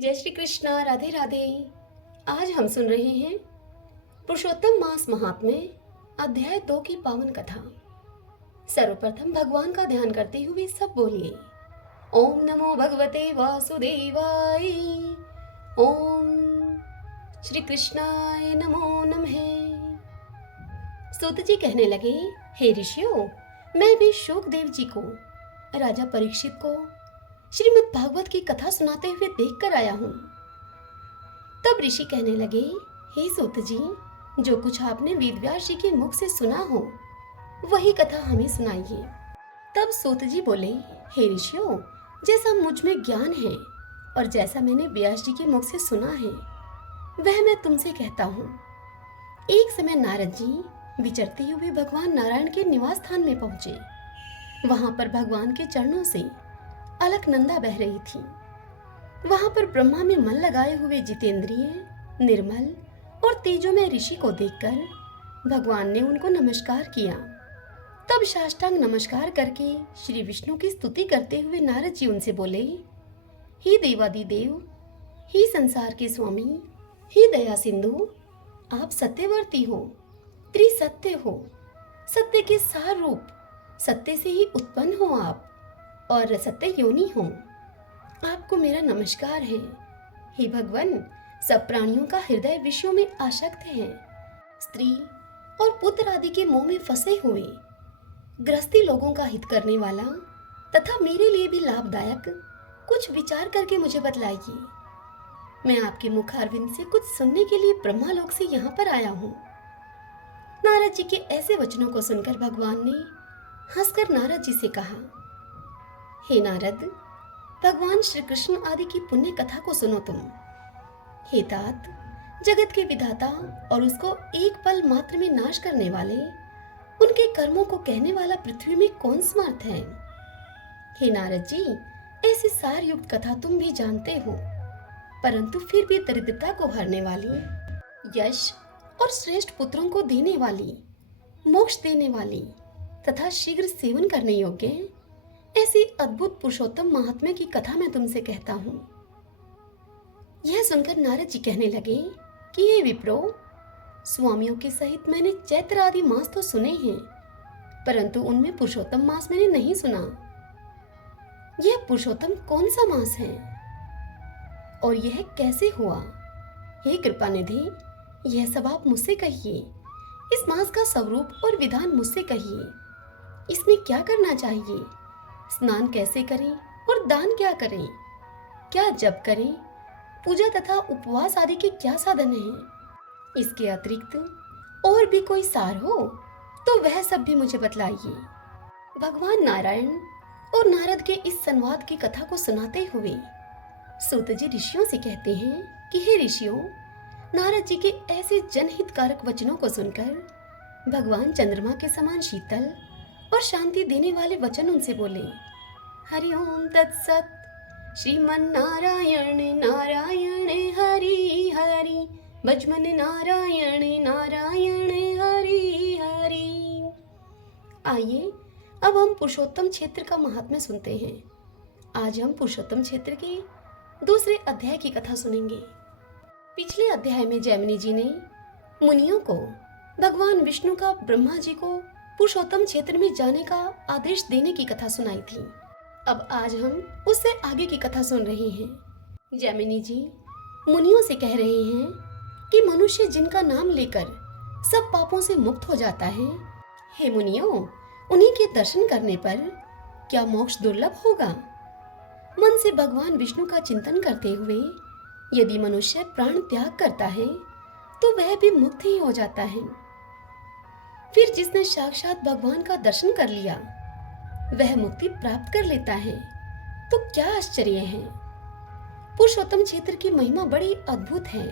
जय श्री कृष्णा। राधे राधे। आज हम सुन रहे हैं पुरुषोत्तम मास महात्म्य अध्याय 2 की पावन कथा। सर्वप्रथम भगवान का ध्यान करते हुए सब बोलिए ओम नमो भगवते वासुदेवाय। ओम श्री कृष्णाय नमो नमः। सूत जी कहने लगे, हे ऋषियों, मैं भी शुकदेव जी को, राजा परीक्षित को श्रीमद् भागवत की कथा सुनाते हुए देखकर आया हूँ। तब ऋषि कहने लगे, हे सूत जी, जो कुछ आपने वेदव्यास जी के मुख से सुना हो वही कथा हमें सुनाइए। तब सूत जी बोले, हे ऋषियों, जैसा मुझ में ज्ञान है और जैसा मैंने व्यास जी के मुख से सुना है वह मैं तुमसे कहता हूँ। एक समय नारद जी विचरते हुए भगवान नारायण के निवास स्थान में पहुंचे। वहां पर भगवान के चरणों से अलकनंदा बह रही थी। वहां पर ब्रह्मा में मन लगाए हुए जितेंद्रिय, निर्मल और तेजोमय ऋषि को देखकर भगवान ने उनको नमस्कार किया। तब साष्टांग नमस्कार करके श्री विष्णु की स्तुति करते हुए नारद जी उनसे बोले, हे देवादिदेव, हे संसार के स्वामी, हे दया सिंधु, आप सत्यवर्ती हो, त्रिसत्य हो, सत्य के सार रूप, सत्य से ही उत्पन्न हो आप और सत्य योनि हो। आपको मेरा नमस्कार है। हे भगवान, सब प्राणियों का हृदय विषयों में आसक्त है। स्त्री और पुत्र आदि के मोह में फंसे हुए गृहस्थी लोगों का हित करने वाला तथा मेरे लिए भी लाभदायक कुछ विचार करके मुझे बतलाइए। मैं आपके मुखारविंद से कुछ सुनने के लिए ब्रह्मालोक से यहाँ पर आया हूँ। नारद जी के ऐसे वचनों को सुनकर भगवान ने हंसकर नारद जी से कहा, हे नारद, भगवान श्री कृष्ण आदि की पुण्य कथा को सुनो तुम। हे तात, जगत के विधाता और उसको एक पल मात्र में नाश करने वाले, उनके कर्मों को कहने वाला पृथ्वी में कौन समर्थ है। हे नारद जी, ऐसी सार युक्त कथा तुम भी जानते हो, परंतु फिर भी दरिद्रता को हरने वाली, यश और श्रेष्ठ पुत्रों को देने वाली, मोक्ष देने वाली तथा शीघ्र सेवन करने योग्य ऐसी अद्भुत पुरुषोत्तम महात्म्य की कथा मैं तुमसे कहता हूँ। यह सुनकर नारद जी कहने लगे कि हे विप्रो, स्वामियों के सहित मैंने चैत्र आदि मास तो सुने हैं, परंतु उनमें पुरुषोत्तम मास मैंने नहीं सुना। यह पुरुषोत्तम कौन सा मास है और यह कैसे हुआ? हे कृपानिधि, यह सब आप मुझसे कहिए। इस मास का स्वरूप और विधान मुझसे कहिए। इसमें क्या करना चाहिए, स्नान कैसे करें और दान क्या करें, क्या जप करें, पूजा तथा उपवास आदि के क्या साधन हैं। इसके अतिरिक्त और भी कोई सार हो तो वह सब भी मुझे बतलाइए। भगवान नारायण और नारद के इस संवाद की कथा को सुनाते हुए सूत जी ऋषियों से कहते हैं कि हे ऋषियों, नारद जी के ऐसे जनहितकारक वचनों को सुनकर भगवान चंद्रमा के समान शीतल और शांति देने वाले वचन उनसे बोले, हरि ओम तत्सत। श्रीमन्नारायण नारायण हरि हरि, भजमन नारायण नारायण हरि हरि। आइए अब हम पुरुषोत्तम क्षेत्र का महात्म्य सुनते हैं। आज हम पुरुषोत्तम क्षेत्र के दूसरे अध्याय की कथा सुनेंगे। पिछले अध्याय में जैमिनी जी ने मुनियों को भगवान विष्णु का ब्रह्मा जी को पुरुषोत्तम क्षेत्र में जाने का आदेश देने की कथा सुनाई थी। अब आज हम उससे आगे की कथा सुन रहे हैं। जैमिनी जी मुनियों से कह रहे हैं कि मनुष्य जिनका नाम लेकर सब पापों से मुक्त हो जाता है, हे मुनियों, उन्हीं के दर्शन करने पर क्या मोक्ष दुर्लभ होगा? मन से भगवान विष्णु का चिंतन करते हुए यदि मनुष्य प्राण त्याग करता है तो वह भी मुक्त ही हो जाता है। फिर जिसने साक्षात भगवान का दर्शन कर लिया वह मुक्ति प्राप्त कर लेता है, तो क्या आश्चर्य है। पुरुषोत्तम क्षेत्र की महिमा बड़ी अद्भुत है।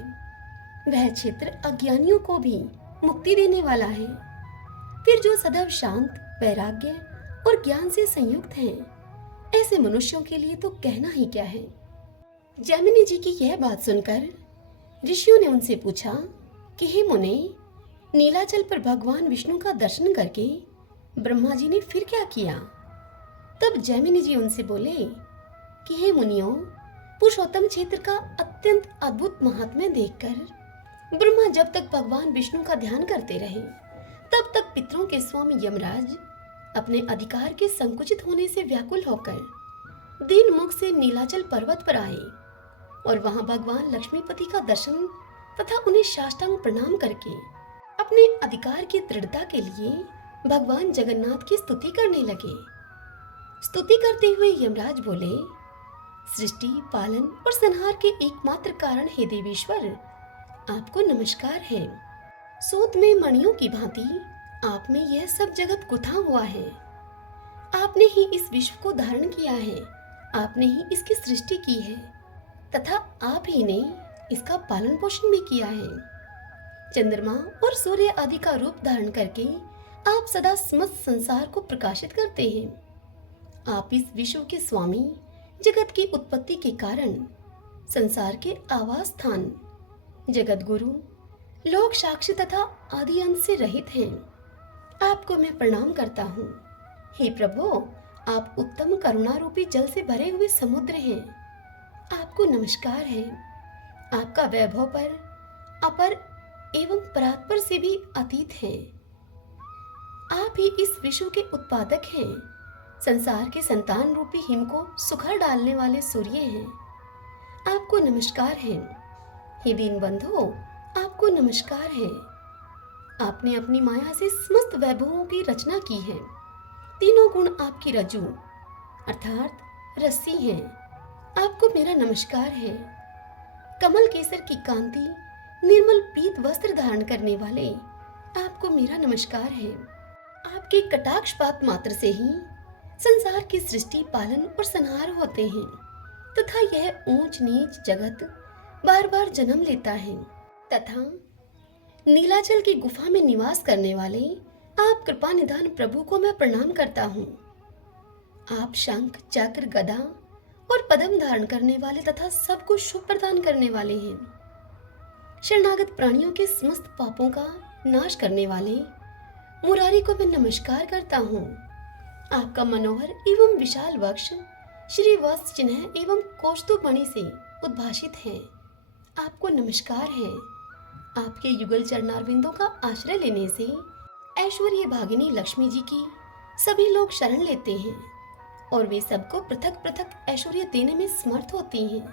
वह क्षेत्र अज्ञानियों को भी मुक्ति देने वाला है। फिर जो सदैव शांत, वैराग्य और ज्ञान से संयुक्त हैं, ऐसे मनुष्यों के लिए तो कहना ही क्या है। जैमिनी जी की यह बात सुनकर ऋषियों ने उनसे पूछा कि हे मुने, नीलाचल पर भगवान विष्णु का दर्शन करके ब्रह्मा जी ने फिर क्या किया? तब जैमिनी जी उनसे बोले कि हे मुनियों, पुरुषोत्तम क्षेत्र का अत्यंत अद्भुत महात्म्य देखकर ब्रह्मा जब तक भगवान विष्णु का ध्यान करते रहे, तब तक पितरों के स्वामी यमराज अपने अधिकार के संकुचित होने से व्याकुल होकर दीन मुख से नीलाचल पर्वत पर आए और वहां भगवान लक्ष्मीपति का दर्शन तथा उन्हें साष्टांग प्रणाम करके अपने अधिकार की दृढ़ता के लिए भगवान जगन्नाथ की स्तुति करने लगे। स्तुति करते हुए यमराज बोले, सृष्टि, पालन और संहार के एकमात्र कारण हे देवेश्वर, आपको नमस्कार है। सूत में मणियों की भांति आप में यह सब जगत गुथा हुआ है। आपने ही इस विश्व को धारण किया है, आपने ही इसकी सृष्टि की है तथा आप ही ने इसका पालन पोषण भी किया है। चंद्रमा और सूर्य आदि का रूप धारण करके आप सदा समस्त संसार को प्रकाशित करते हैं। आप इस विश्व के स्वामी, जगत की उत्पत्ति के कारण, संसार के आवास स्थान, जगत गुरु, लोक साक्षी तथा आदि अंत से रहित हैं। आपको मैं प्रणाम करता हूँ। हे प्रभु, आप उत्तम करुणा रूपी जल से भरे हुए समुद्र हैं। आपको नमस्कार है। आपका वैभव पर अपर एवं परात्पर से भी अतीत है। आप ही इस विश्व के उत्पादक हैं। संसार के संतान रूपी हिम को सुखा डालने वाले सूर्य हैं। आपको नमस्कार है। हे दीन बंधो, आपको नमस्कार है। आपने अपनी माया से समस्त वैभवों की रचना की है। तीनों गुण आपकी रज्जु अर्थात रस्सी हैं। आपको मेरा नमस्कार है। कमल केसर की कांति, निर्मल पीत वस्त्र धारण करने वाले, आपको मेरा नमस्कार है। आपके कटाक्षपात मात्र से ही संसार की सृष्टि, पालन और संहार होते हैं तथा यह ऊंच नीच जगत बार बार जन्म लेता है तथा नीलाचल की गुफा में निवास करने वाले आप कृपा निधान प्रभु को मैं प्रणाम करता हूँ। आप शंख, चक्र, गदा और पद्म धारण करने वाले तथा सबको शुभ प्रदान करने वाले हैं। शरणागत प्राणियों के समस्त पापों का नाश करने वाले मुरारी को मैं नमस्कार करता हूँ। आपका मनोहर एवं विशाल वक्ष श्री वत्स चिन्ह एवं कौस्तुभमणि से उद्भाषित है। आपको नमस्कार है। आपके युगल चरणारविंदों का आश्रय लेने से ऐश्वर्य भागिनी लक्ष्मी जी की सभी लोग शरण लेते हैं और वे सबको पृथक पृथक ऐश्वर्य देने में समर्थ होती हैं।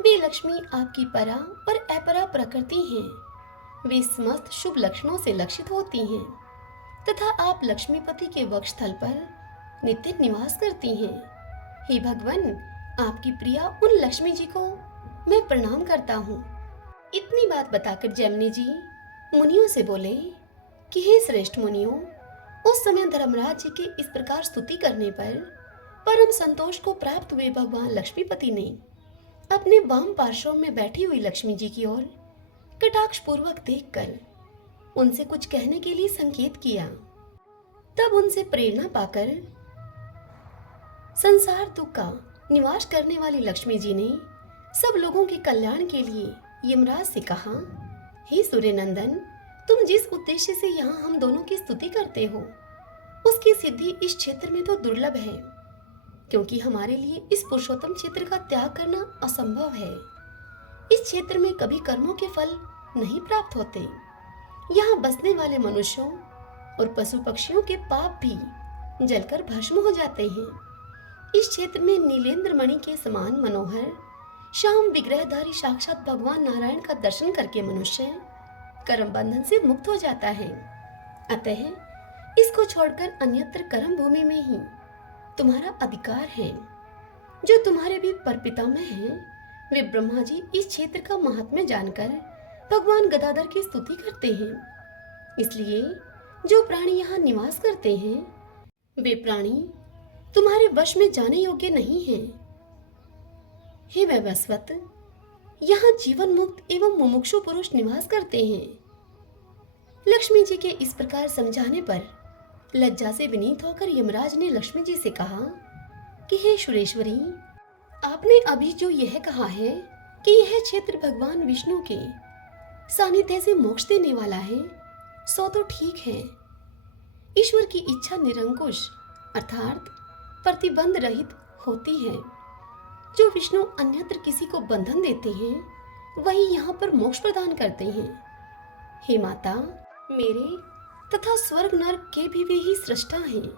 वे लक्ष्मी आपकी परा और अपरा प्रकृति हैं। वे समस्त शुभ लक्षणों से लक्षित होती हैं तथा आप लक्ष्मीपति के वक्षस्थल पर नित्य निवास करती हैं। हे भगवान, आपकी प्रिया उन लक्ष्मी जी को मैं प्रणाम करता हूँ। इतनी बात बताकर जैमिनी जी मुनियों से बोले कि हे श्रेष्ठ मुनियों, उस समय धर्मराज जी के इस प्रकार स्तुति करने पर परम संतोष को प्राप्त हुए भगवान लक्ष्मीपति ने अपने वाम पार्श्व में बैठी हुई लक्ष्मी जी की ओर कटाक्ष पूर्वक देखकर उनसे कुछ कहने के लिए संकेत किया। तब उनसे प्रेरणा पाकर संसार दुख का निवास करने वाली लक्ष्मी जी ने सब लोगों के कल्याण के लिए यमराज से कहा, हे सूर्य नंदन, तुम जिस उद्देश्य से यहाँ हम दोनों की स्तुति करते हो, उसकी सिद्धि इस क्षेत्र में तो दुर्लभ है, क्योंकि हमारे लिए इस पुरुषोत्तम क्षेत्र का त्याग करना असंभव है। इस क्षेत्र में कभी कर्मों के फल नहीं प्राप्त होते। यहाँ बसने वाले मनुष्यों और पशु पक्षियों के पाप भी जलकर भस्म हो जाते हैं। इस क्षेत्र में नीलेंद्र मणि के समान मनोहर श्याम विग्रहधारी साक्षात भगवान नारायण का दर्शन करके मनुष्य कर्म बंधन से मुक्त हो जाता है। अतः इसको छोड़कर अन्यत्र कर्म भूमि में ही तुम्हारा अधिकार है। जो तुम्हारे भी परपितामह हैं, वे ब्रह्मा जी इस क्षेत्र का महात्म्य जानकर भगवान गदाधर की स्तुति करते हैं। इसलिए जो प्राणी यहाँ निवास करते हैं, वे प्राणी तुम्हारे वश में जाने योग्य नहीं हैं। हे वैवस्वत, यहाँ जीवन मुक्त एवं मुमुक्षु पुरुष निवास करते हैं। लक्ष्मी जी के इस प्रकार समझाने पर लज्जा से विनीत होकर यमराज ने लक्ष्मी जी से कहा कि हे सुरेश्वरी, आपने अभी जो यह कहा है कि यह क्षेत्र भगवान विष्णु के सानिध्य से मोक्ष देने वाला है, सो तो ठीक है। ईश्वर की इच्छा निरंकुश अर्थात प्रतिबंध रहित होती है। जो विष्णु अन्यत्र किसी को बंधन देते हैं वही यहाँ पर मोक्ष प्रदान करते हैं। हे माता, मेरे तथा स्वर्ग नरक के भी वे ही सृष्टा हैं।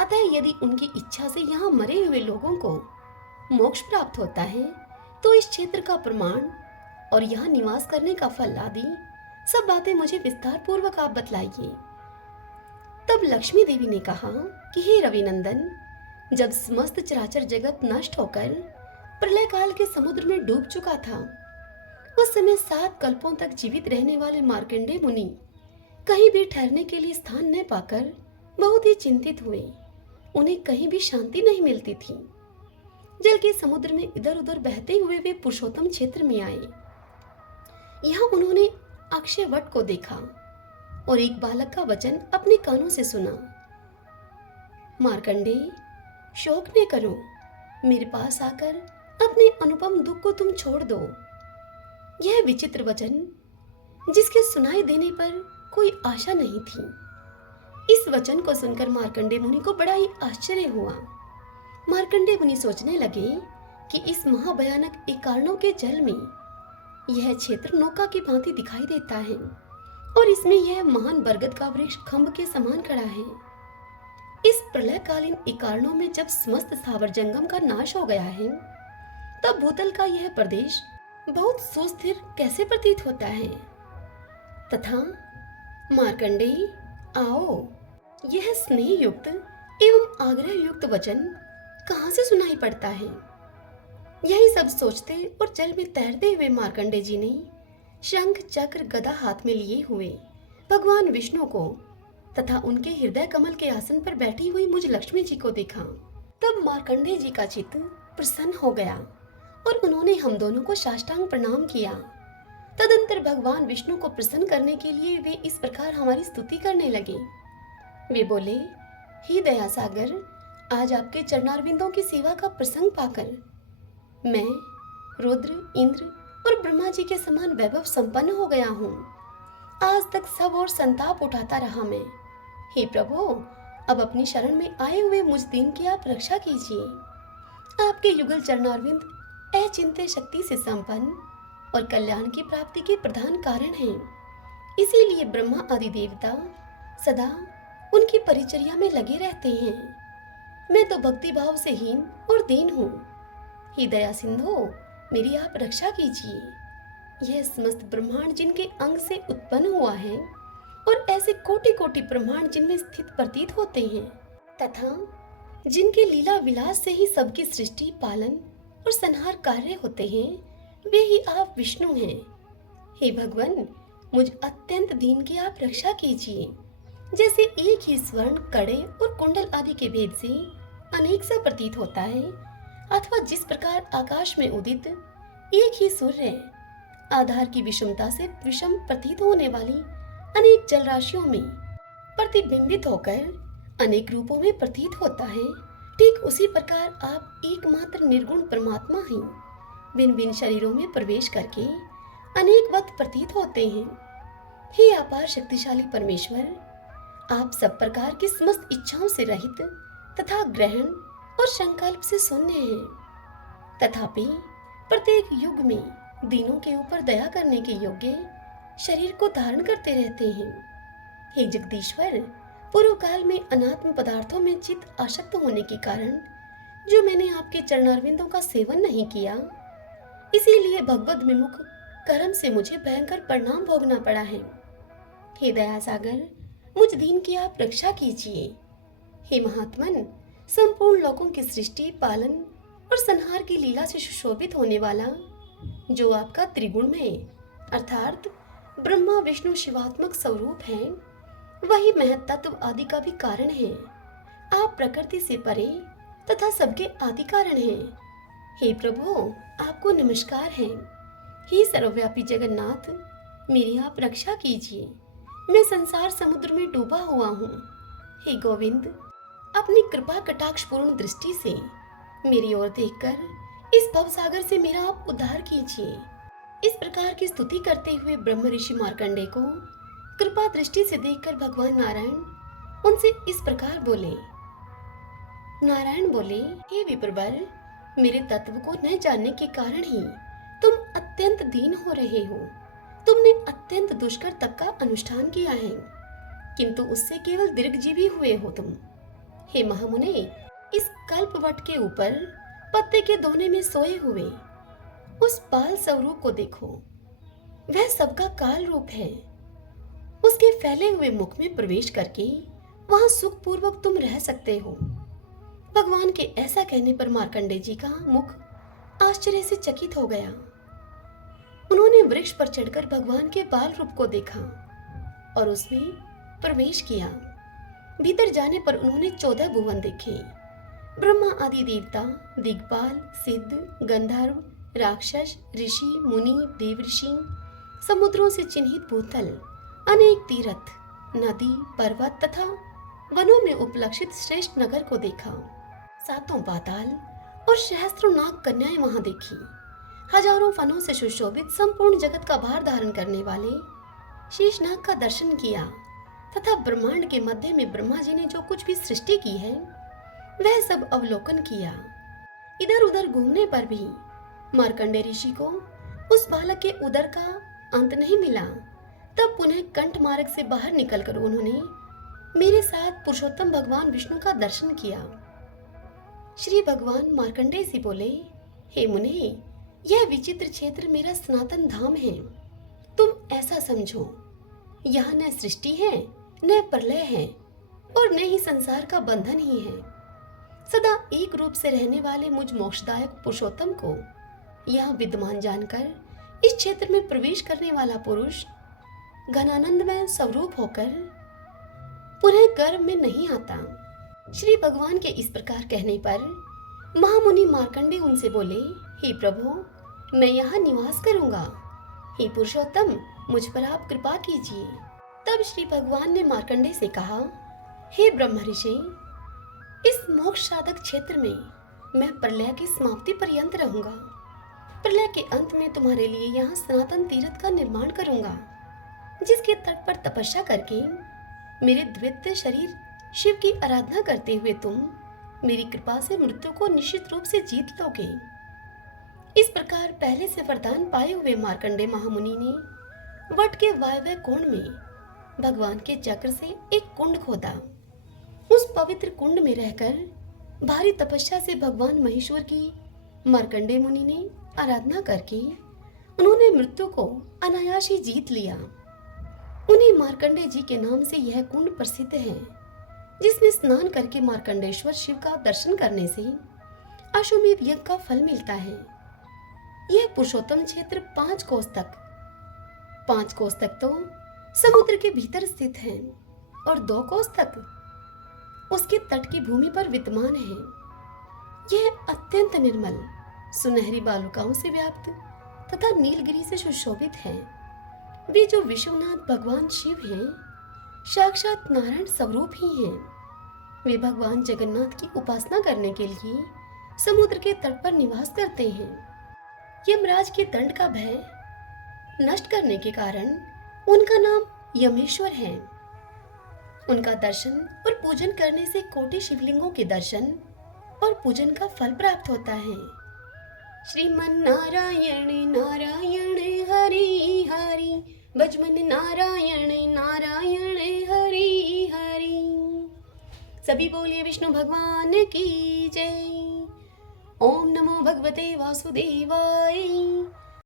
अतः यदि उनकी इच्छा से यहाँ मरे हुए लोगों को मोक्ष प्राप्त होता है तो इस क्षेत्र का प्रमाण और यहाँ निवास करने का फल आदि सब बातें मुझे विस्तार पूर्वक आप बतलाइए। तब लक्ष्मी देवी ने कहा कि हे रविनंदन, जब समस्त चराचर जगत नष्ट होकर प्रलय काल के समुद्र में डूब चुका था, उस समय 7 कल्पों तक जीवित रहने वाले मार्कंडेय मुनि कहीं भी ठहरने के लिए स्थान न पाकर बहुत ही चिंतित हुए। उन्हें कहीं भी शांति नहीं मिलती थी। जल के समुद्र में इधर उधर बहते हुए वे पुरुषोत्तम क्षेत्र में आए। यहाँ उन्होंने अक्षय वट को देखा और एक बालक का वचन अपने कानों से सुना। मार्कंडेय, शोक न करो, मेरे पास आकर अपने अनुपम दुख को तुम छोड़ दो। यह विचित्र वचन, जिसके सुनाई देने पर कोई आशा नहीं थी। इस वचन को सुनकर मार्कंडेय मुनि को बड़ा ही आश्चर्य हुआ। मार्कंडेय मुनि सोचने लगे कि इस महाभयानक एकार्णों के जल में यह क्षेत्र नौका की भांति दिखाई देता है और इसमें यह महान बरगद का वृक्ष खंभ के समान खड़ा है। इस प्रलयकालीन एकार्णों में जब समस्त स्थावर जंगम का नाश हो गया है, तब भूतल का यह प्रदेश बहुत सुस्थिर कैसे प्रतीत होता है। तथा मार्कंडेय, आओ, यह स्नेह युक्त एवं आग्रह युक्त वचन कहाँ से सुनाई पड़ता है। यही सब सोचते और जल में तैरते हुए मार्कंडेय जी ने शंख चक्र गदा हाथ में लिए हुए भगवान विष्णु को तथा उनके हृदय कमल के आसन पर बैठी हुई मुझ लक्ष्मी जी को देखा। तब मार्कंडेय जी का चित्त प्रसन्न हो गया और उन्होंने हम दोनों को साष्टांग प्रणाम किया। तदंतर भगवान विष्णु को प्रसन्न करने के लिए वे इस प्रकार हमारी स्तुति करने लगे। वे बोले, हे दया सागर, आज आपके चरणारविंदों की सेवा का प्रसंग पाकर मैं रुद्र, इंद्र और ब्रह्मा जी के समान वैभव संपन्न हो गया हूँ। आज तक सब और संताप उठाता रहा मैं। हे प्रभु, अब अपनी शरण में आए हुए मुझ दीन की आप रक्षा कीजिए। आपके युगल चरणारविंद अचिंत्य शक्ति से संपन्न और कल्याण की प्राप्ति के प्रधान कारण हैं। इसीलिए ब्रह्मा आदि देवता सदा उनकी परिचर्या में लगे रहते हैं। मैं तो भक्ति भाव से हीन और दीन हूँ। हे दया सिंधु, मेरी आप रक्षा कीजिए। यह समस्त ब्रह्मांड जिनके अंग से उत्पन्न हुआ है और ऐसे कोटि कोटि ब्रह्मांड जिनमें स्थित प्रतीत होते हैं तथा जिनके लीला विलास से ही सबकी सृष्टि, पालन और संहार कार्य होते हैं, वे ही आप विष्णु हैं। हे भगवान, मुझ अत्यंत दीन की आप रक्षा कीजिए। जैसे एक ही स्वर्ण, कड़े और कुंडल आदि के भेद से अनेक सा प्रतीत होता है, अथवा जिस प्रकार आकाश में उदित एक ही सूर्य आधार की विषमता से विषम प्रतीत होने वाली अनेक जल राशियों में प्रतिबिंबित होकर अनेक रूपों में प्रतीत होता है, ठीक उसी प्रकार आप एकमात्र निर्गुण परमात्मा ही भिन्न भिन्न शरीरों में प्रवेश करके अनेक वक्त प्रतीत होते हैं। हे अपार शक्तिशाली परमेश्वर, आप सब प्रकार की समस्त इच्छाओं से रहित तथा ग्रहण और संकल्प से शून्य हैं। तथापि प्रत्येक युग में दीनों के ऊपर दया करने के योग्य शरीर को धारण करते रहते हैं। हे जगदीश्वर, पूर्व काल में अनात्म पदार्थों में चित्त आसक्त होने के कारण जो मैंने आपके चरणारविंदों का सेवन नहीं किया, इसीलिए भगवद विमुख कर्म से मुझे भयंकर परिणाम भोगना पड़ा है। हे दया सागर, मुझ दीन की आप रक्षा कीजिए। हे महात्मन, संपूर्ण लोकों की सृष्टि, पालन और संहार की लीला से सुशोभित होने वाला जो आपका त्रिगुणमय अर्थात ब्रह्मा विष्णु शिवात्मक स्वरूप है, वही महत्त्व आदि का भी कारण है। आप प्रकृति से परे तथा सबके आदि कारण हैं। हे प्रभु, आपको नमस्कार है। हे सर्वव्यापी जगन्नाथ, मेरी आप रक्षा कीजिए। मैं संसार समुद्र में डूबा हुआ हूँ। हे गोविंद, अपनी कृपा कटाक्ष पूर्ण दृष्टि से मेरी ओर देखकर इस भवसागर से मेरा आप उद्धार कीजिए। इस प्रकार की स्तुति करते हुए ब्रह्म ऋषि मार्कंडेय को कृपा दृष्टि से देखकर भगवान नारायण उनसे इस प्रकार बोले। नारायण बोले, हे विप्रवर, मेरे तत्व को न जानने के कारण ही तुम अत्यंत दीन हो रहे हो। तुमने अत्यंत दुष्कर तप का अनुष्ठान किया है, किंतु उससे केवल दीर्घजीवी हुए हो तुम। हे महामुने, इस कल्पवट के ऊपर पत्ते के दोने में सोए हुए उस बाल स्वरूप को देखो। वह सबका काल रूप है। उसके फैले हुए मुख में प्रवेश करके वहां सुखपूर्वक तुम रह सकते हो। भगवान के ऐसा कहने पर मार्कंडेय जी का मुख आश्चर्य से चकित हो गया। उन्होंने वृक्ष पर चढ़कर भगवान के बाल रूप को देखा और उसमें प्रवेश किया। भीतर जाने पर उन्होंने 14 भुवन देखे। ब्रह्मा आदि देवता, दिग्पाल, सिद्ध, गंधर्व, राक्षस, ऋषि, मुनि, देवऋषि, समुद्रों से चिन्हित भूतल, अनेक तीर्थ, नदी, पर्वत तथा वनों में उपलक्षित श्रेष्ठ नगर को देखा। 7 पाताल और सहस्त्रों नाग कन्याएं वहां देखी। हजारों फनों से सुशोभित संपूर्ण जगत का भार धारण करने वाले शेषनाग का दर्शन किया तथा ब्रह्मांड के मध्य में ब्रह्मा जी ने जो कुछ भी सृष्टि की है वह सब अवलोकन किया। इधर उधर घूमने पर भी मार्कंडेय ऋषि को उस बालक के उदर का अंत नहीं मिला। तब पुनः कंठ मार्ग से बाहर निकलकर उन्होंने मेरे साथ पुरुषोत्तम भगवान विष्णु का दर्शन किया। श्री भगवान मार्कंडेय से बोले, हे मुने, यह विचित्र क्षेत्र मेरा सनातन धाम है। तुम ऐसा समझो, यहाँ न सृष्टि है, न प्रलय है और न ही संसार का बंधन ही है। सदा एक रूप से रहने वाले मुझ मोक्षदायक पुरुषोत्तम को यहाँ विद्यमान जानकर इस क्षेत्र में प्रवेश करने वाला पुरुष घनानंदमय स्वरूप होकर पुनः गर्भ में नहीं आता। श्री भगवान के इस प्रकार कहने पर महामुनि मार्कंडेय उनसे बोले, हे प्रभु, मैं यहाँ निवास करूंगा। हे पुरुषोत्तम, मुझ पर आप कृपा कीजिए। तब श्री भगवान ने मार्कंडेय से कहा, हे ब्रह्मर्षि, इस मोक्ष साधक क्षेत्र में मैं प्रलय की समाप्ति पर्यंत रहूंगा। प्रलय के अंत में तुम्हारे लिए यहाँ सनातन तीर्थ का निर्माण करूंगा, जिसके तट पर तपस्या करके मेरे द्वितीय शरीर शिव की आराधना करते हुए तुम मेरी कृपा से मृत्यु को निश्चित रूप से जीत लोगे। इस प्रकार पहले से वरदान पाए हुए मार्कंडेय महामुनि ने वट के वायव्य कोण में भगवान के चक्र से एक कुंड खोदा। उस पवित्र कुंड में रहकर भारी तपस्या से भगवान महेश्वर की मार्कंडेय मुनि ने आराधना करके उन्होंने मृत्यु को अनायास ही जीत लिया। उन्हीं मार्कंडेय जी के नाम से यह कुंड प्रसिद्ध है, जिसमें स्नान करके मार्कंडेश्वर शिव का दर्शन करने से अश्वमेध यज्ञ का फल मिलता है। यह पुरुषोत्तम क्षेत्र 5 कोस तक तो समुद्र के भीतर स्थित है और 2 कोस तक उसके तट की भूमि पर विद्यमान है। यह अत्यंत निर्मल, सुनहरी बालुकाओं से व्याप्त तथा नीलगिरी से सुशोभित है। वे जो विश्वनाथ भगवान शिव हैं, साक्षात नारायण स्वरूप ही हैं। वे भगवान जगन्नाथ की उपासना करने के लिए समुद्र के तट पर निवास करते हैं। यमराज के दंड का भय नष्ट करने के कारण उनका नाम यमेश्वर है। उनका दर्शन और पूजन करने से कोटि शिवलिंगों के दर्शन और पूजन का फल प्राप्त होता है। श्रीमन नारायण नारायण हरि हरि, भजमन नारायण नारायण हरि हरि। सभी बोलिए विष्णु भगवान की जय। ओम नमो भगवते वासुदेवाय।